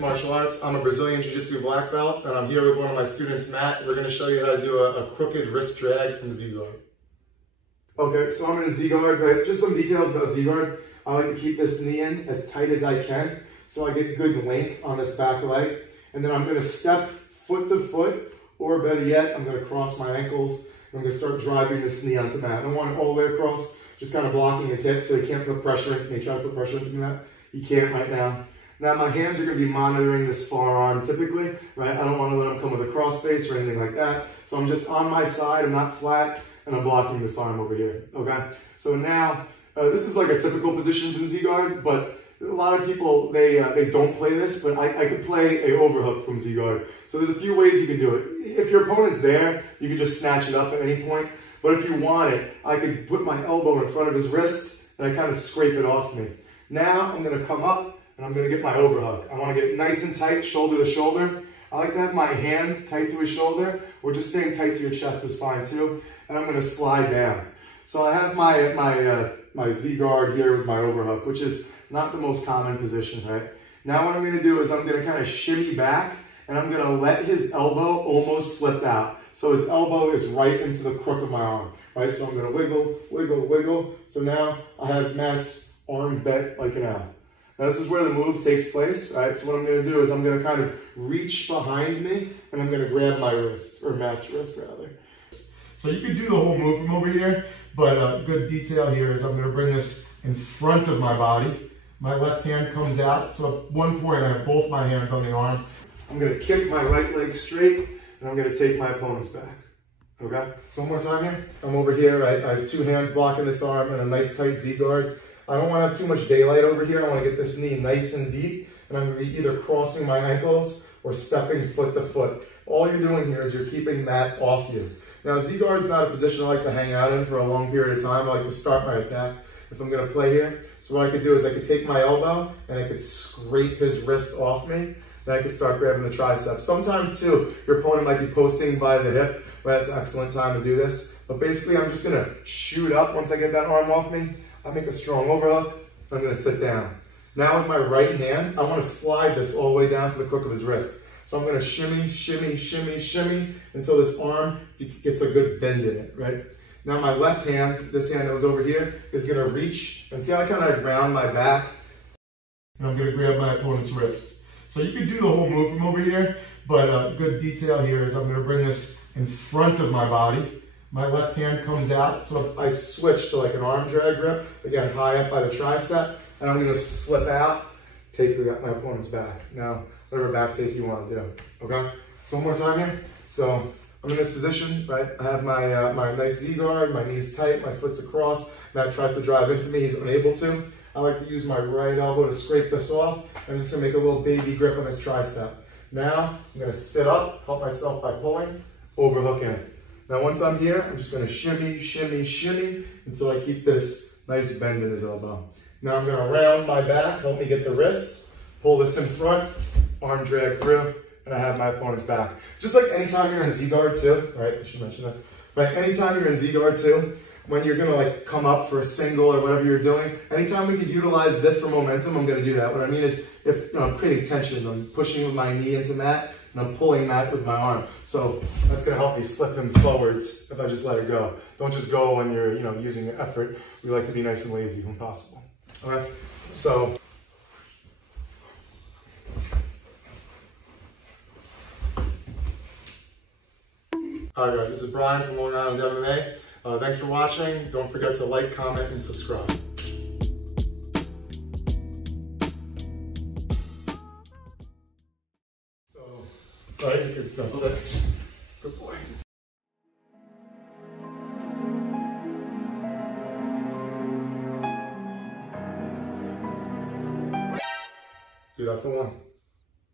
mixed martial arts. I'm a Brazilian Jiu-Jitsu black belt, and I'm here with one of my students, Matt. We're going to show you how to do a crooked wrist drag from Z-guard. Okay, so I'm in a Z-guard, right? Just some details about Z-guard. I like to keep this knee in as tight as I can, so I get good length on this back leg. And then I'm going to step foot to foot, or better yet, I'm going to cross my ankles. I'm going to start driving this knee onto Matt. I don't want it all the way across, just kind of blocking his hip so he can't put pressure into me. Try to put pressure into me, Matt. He can't right now. Now my hands are going to be monitoring this forearm typically, right? I don't want to let him come with a cross face or anything like that. So I'm just on my side, I'm not flat, and I'm blocking this arm over here, okay? So now, this is like a typical position from Z-guard, but a lot of people, they don't play this, but I could play a overhook from Z-guard. So there's a few ways you can do it. If your opponent's there, you can just snatch it up at any point. But if you want it, I could put my elbow in front of his wrist and I kind of scrape it off me. Now I'm going to come up and I'm going to get my overhook. I want to get nice and tight, shoulder to shoulder. I like to have my hand tight to his shoulder, or just staying tight to your chest is fine too. And I'm going to slide down. So I have my Z-guard here with my overhook, which is not the most common position, right? Now what I'm going to do is I'm going to kind of shimmy back and I'm going to let his elbow almost slip out. So his elbow is right into the crook of my arm, right? So I'm going to wiggle, wiggle, wiggle. So now I have Matt's arm bent like an L. Now this is where the move takes place, right? So what I'm going to do is I'm going to kind of reach behind me and I'm going to grab my wrist, or Matt's wrist rather. So you can do the whole move from over here, but good detail here is I'm going to bring this in front of my body. My left hand comes out, so at one point I have both my hands on the arm. I'm going to kick my right leg straight, and I'm going to take my opponent's back. Okay? So one more time here. I'm over here, I have two hands blocking this arm and a nice tight Z-guard. I don't want to have too much daylight over here. I want to get this knee nice and deep, and I'm going to be either crossing my ankles or stepping foot to foot. All you're doing here is you're keeping Matt off you. Now Z-guard is not a position I like to hang out in for a long period of time. I like to start my attack if I'm going to play here. So what I could do is I could take my elbow and I could scrape his wrist off me. Then I could start grabbing the tricep. Sometimes too, your opponent might be posting by the hip. Well, that's an excellent time to do this. But basically I'm just going to shoot up once I get that arm off me. I make a strong overhook. I'm going to sit down. Now with my right hand, I want to slide this all the way down to the crook of his wrist. So I'm going to shimmy, shimmy, shimmy, shimmy until this arm gets a good bend in it, right? Now my left hand, this hand that was over here, is going to reach, and see how I kind of ground my back? And I'm going to grab my opponent's wrist. So you can do the whole move from over here, but good detail here is I'm going to bring this in front of my body. My left hand comes out, so I switch to like an arm drag grip, again high up by the tricep, and I'm going to slip out, take my opponent's back. Now, whatever back take you want to do, okay? So one more time here. So I'm in this position, right? I have my nice Z-guard, my knees tight, my foot's across. Matt tries to drive into me, he's unable to. I like to use my right elbow to scrape this off, and I'm just gonna make a little baby grip on his tricep. Now, I'm gonna sit up, help myself by pulling, overhook in. Now once I'm here, I'm just gonna shimmy, shimmy, shimmy, until I keep this nice bend in his elbow. Now I'm gonna round my back, help me get the wrist, pull this in front, arm drag through, and I have my opponent's back. Just like anytime you're in Z-guard too, right? I should mention that. But anytime you're in Z-guard too, when you're gonna like come up for a single or whatever you're doing, anytime we could utilize this for momentum, I'm gonna do that. What I mean is, if I'm creating tension, I'm pushing with my knee into Matt, and I'm pulling Matt with my arm. So that's gonna help me slip him forwards if I just let it go. Don't just go when you're using your effort. We like to be nice and lazy when possible. All right, so. Alright guys, this is Brian from Long Island MMA. Thanks for watching. Don't forget to like, comment, and subscribe. So, alright, you can sit. Good boy. Dude, that's the one.